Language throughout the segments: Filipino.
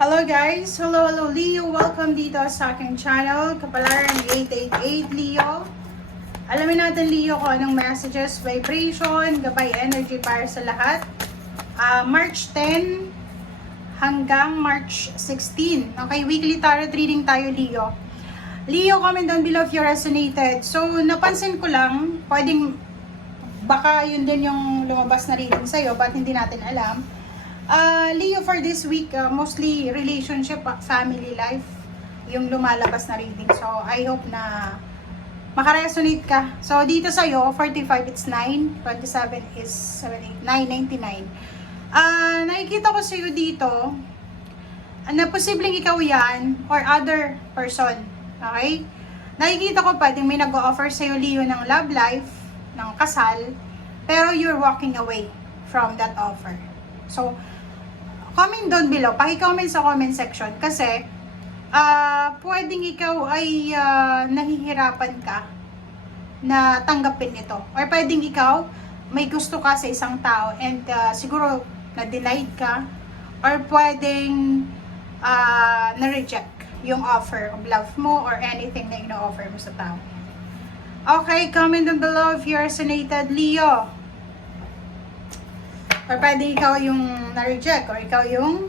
Hello guys! Hello Leo! Welcome dito sa aking channel, Kapalaran 888 Leo. Alamin natin Leo kung anong messages, vibration, gabay energy para sa lahat. March 10 hanggang March 16. Okay, weekly tarot reading tayo Leo. Leo, comment down below if you resonated. So, napansin ko lang, baka yun din yung lumabas na reading sa'yo, but hindi natin alam. Leo, for this week, mostly relationship, family life, yung lumalabas na reading. So, I hope na makaresonate ka. So, dito sa'yo, 45 it's 9, 27 is 7, 8, 9, 99. Nakikita ko sa'yo dito, na posibleng ikaw yan, or other person. Okay? Nakikita ko pwedeng may nag-o-offer sa'yo, Leo, ng love life, ng kasal, pero you're walking away from that offer. So, comment down below, paki-comment sa comment section kasi pwedeng ikaw ay nahihirapan ka na tanggapin ito, or pwedeng ikaw may gusto ka sa isang tao and siguro na-denied ka, or pwedeng na-reject yung offer of love mo or anything na ino-offer mo sa tao. Okay, comment down below if you resonated, Leo. Or pwede ikaw yung na-reject, or ikaw yung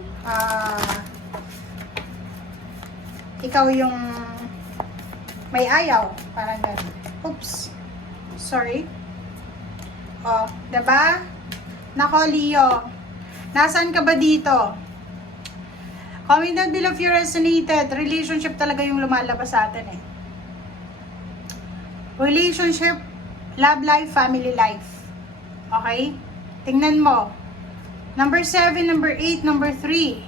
may ayaw, parang gano'n. Oops. Sorry. Oh, diba? Nako, Leo. Nasaan ka ba dito? Comment down below if you resonated. Relationship talaga yung lumalabas sa atin eh. Relationship, love life, family life. Okay? Tingnan mo. Number 7, number 8, number 3.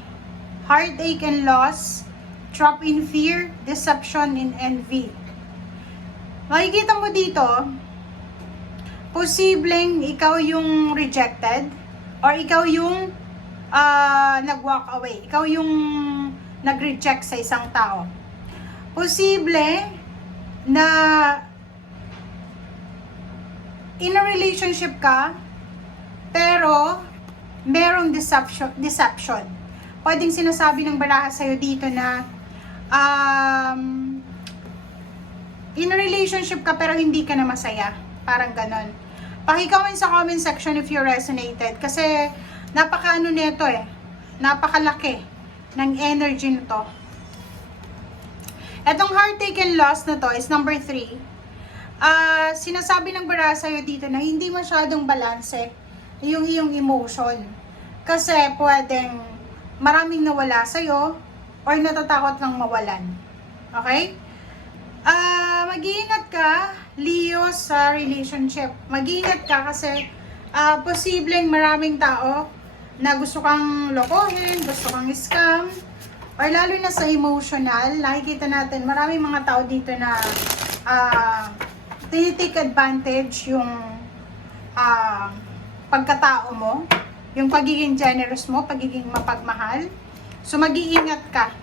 Heartache and loss, trap in fear, deception and envy. Makikita mo dito, posibleng ikaw yung rejected, or ikaw yung nag-walk away. Ikaw yung nag-reject sa isang tao. Posible na in a relationship ka, pero merong deception. Pwedeng sinasabi ng baraha sa'yo dito na in a relationship ka pero hindi ka na masaya. Parang ganon. Paki-comment sa comment section if you resonated. Kasi napakaano nito eh. Napakalaki ng energy nito. Etong heartache and loss na to is number 3. Sinasabi ng baraha sa'yo dito na hindi masyadong balanse yung iyong emotion. Kasi pwedeng maraming nawala sa'yo or natatakot lang mawalan. Okay? Mag-iingat ka, Leo, sa relationship. Mag-iingat ka kasi posibleng maraming tao na gusto kang lokohin, gusto kang scam, or lalo na sa emotional. Nakikita natin maraming mga tao dito na tinitake advantage yung pagkatao mo, yung pagiging generous mo, pagiging mapagmahal. So, mag-iingat ka.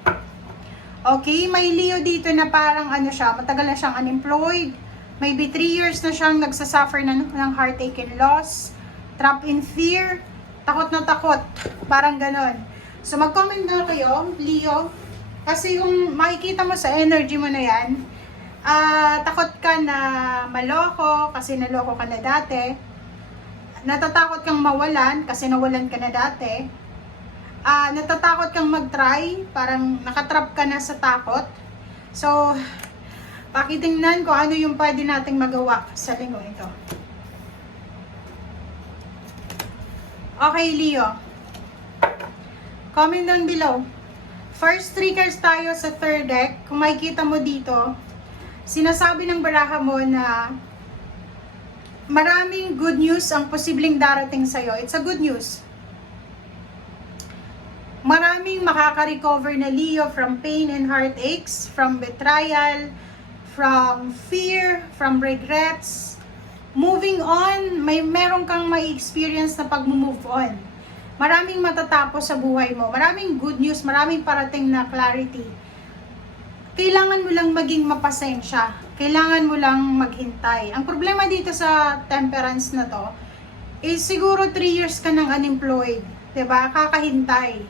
Okay? May Leo dito na parang matagal na siyang unemployed. Maybe 3 years na siyang nagsasuffer ng heartache and loss, trap in fear, takot na takot. Parang ganon. So, mag-comment na kayo, Leo. Kasi yung makikita mo sa energy mo na yan, takot ka na maloko kasi naloko ka na dati. Natatakot kang mawalan kasi nawalan ka na dati. Natatakot kang mag-try, parang nakatrap ka na sa takot. So, pakitingnan kung ano yung pwede nating magawa sa linggo ito. Okay, Leo. Comment down below. First 3 cards tayo sa third deck. Kung makikita mo dito, sinasabi ng baraha mo na maraming good news ang posibleng darating sa'yo. It's a good news. Maraming makaka-recover na Leo from pain and heartaches, from betrayal, from fear, from regrets. Moving on, meron kang mai-experience na pag-move on. Maraming matatapos sa buhay mo. Maraming good news, maraming parating na clarity. Kailangan mo lang maging mapasensya. Kailangan mo lang maghintay. Ang problema dito sa temperance na to is siguro 3 years ka nang unemployed. 'Di ba? Kakahintay.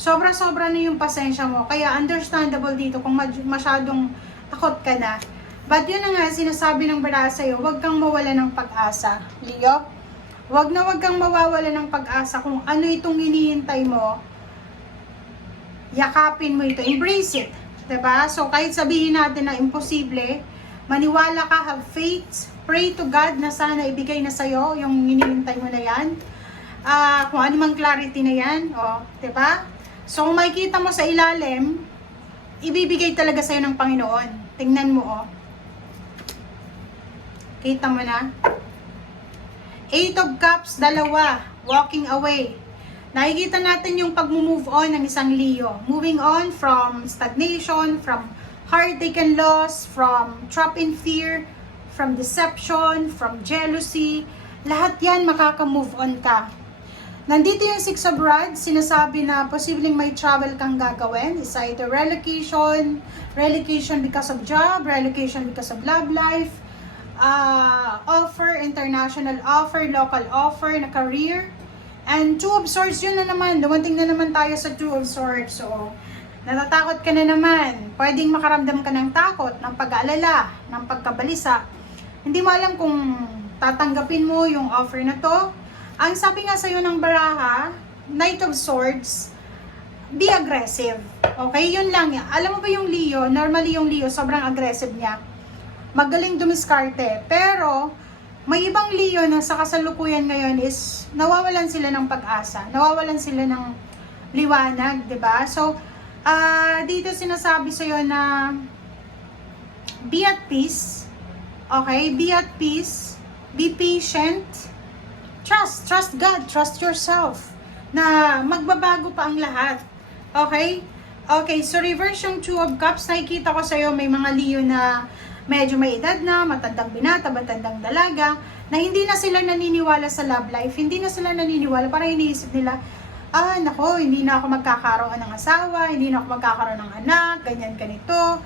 Sobra-sobra na yung pasensya mo. Kaya understandable dito kung masyadong takot ka na. But yun na nga, sinasabi ng baraha sa'yo, huwag kang mawala ng pag-asa. Leo, huwag kang mawawala ng pag-asa kung ano itong hinihintay mo. Yakapin mo ito. Embrace it. Diba? So kahit sabihin natin na imposible, maniwala ka, have faith, pray to God na sana ibigay na sa'yo yung hinihintay mo na yan. Kung ano mang clarity na yan. Diba? So kung makikita mo sa ilalim, ibibigay talaga sa'yo ng Panginoon. Tingnan mo, Kita mo na? 8 of Cups, 2, walking away. Nakikita natin yung pag-move on ng isang Leo. Moving on from stagnation, from heartache and loss, from trap in fear, from deception, from jealousy. Lahat yan makaka-move on ka. Nandito yung 6 of Rods, sinasabi na posibleng may travel kang gagawin. It's either relocation because of job, relocation because of love life, offer, international offer, local offer na career. And 2 of Swords, yun na naman. Dumating na naman tayo sa 2 of Swords. So, natatakot ka na naman. Pwedeng makaramdam ka ng takot, ng pag-aalala, ng pagkabalisa. Hindi mo alam kung tatanggapin mo yung offer na to. Ang sabi nga sa'yo ng baraha, Knight of Swords, be aggressive. Okay, yun lang. Alam mo ba yung Leo, normally yung Leo, sobrang aggressive niya. Magaling dumiskarte. Pero, may ibang Leo na sa kasalukuyan ngayon is, nawawalan sila ng pag-asa. Nawawalan sila ng liwanag, 'di ba? So, dito sinasabi sa'yo na, be at peace. Okay, be at peace. Be patient. Trust God, trust yourself na magbabago pa ang lahat. Okay? Okay, so reverse yung 2 of Cups. Nakikita ko sa'yo may mga Leo na medyo may edad na, matandang binata, matandang dalaga, na hindi na sila naniniwala sa love life, hindi na sila naniniwala, parang iniisip nila, nako, hindi na ako magkakaroon ng asawa, hindi na ako magkakaroon ng anak, ganyan, ganito.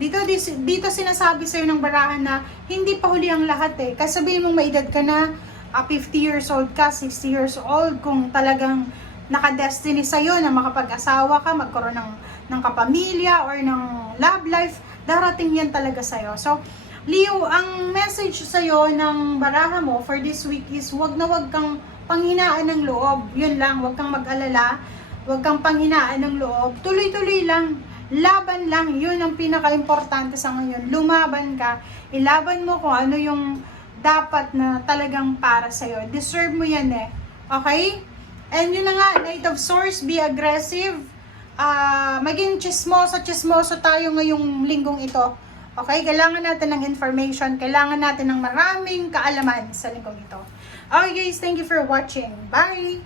Dito sinasabi sa'yo ng barahan na hindi pa huli ang lahat Kasi sabihin mong may edad ka na, 50 years old ka, 60 years old, kung talagang naka-destiny sa'yo na makapag-asawa ka, magkaroon ng kapamilya or ng love life, darating yan talaga sa'yo. So, Leo, ang message sa'yo ng baraha mo for this week is wag kang panghinaan ng loob. Yun lang, wag kang mag-alala, wag kang panghinaan ng loob. Tuloy-tuloy lang, laban lang. Yun ang pinaka-importante sa ngayon. Lumaban ka, ilaban mo kung ano yung dapat na talagang para sa'yo. Deserve mo yan Okay? And yun na nga, Knight of Swords, be aggressive. Maging chismoso tayo ngayong linggong ito. Okay? Kailangan natin ng information. Kailangan natin ng maraming kaalaman sa linggong ito. Okay guys, thank you for watching. Bye!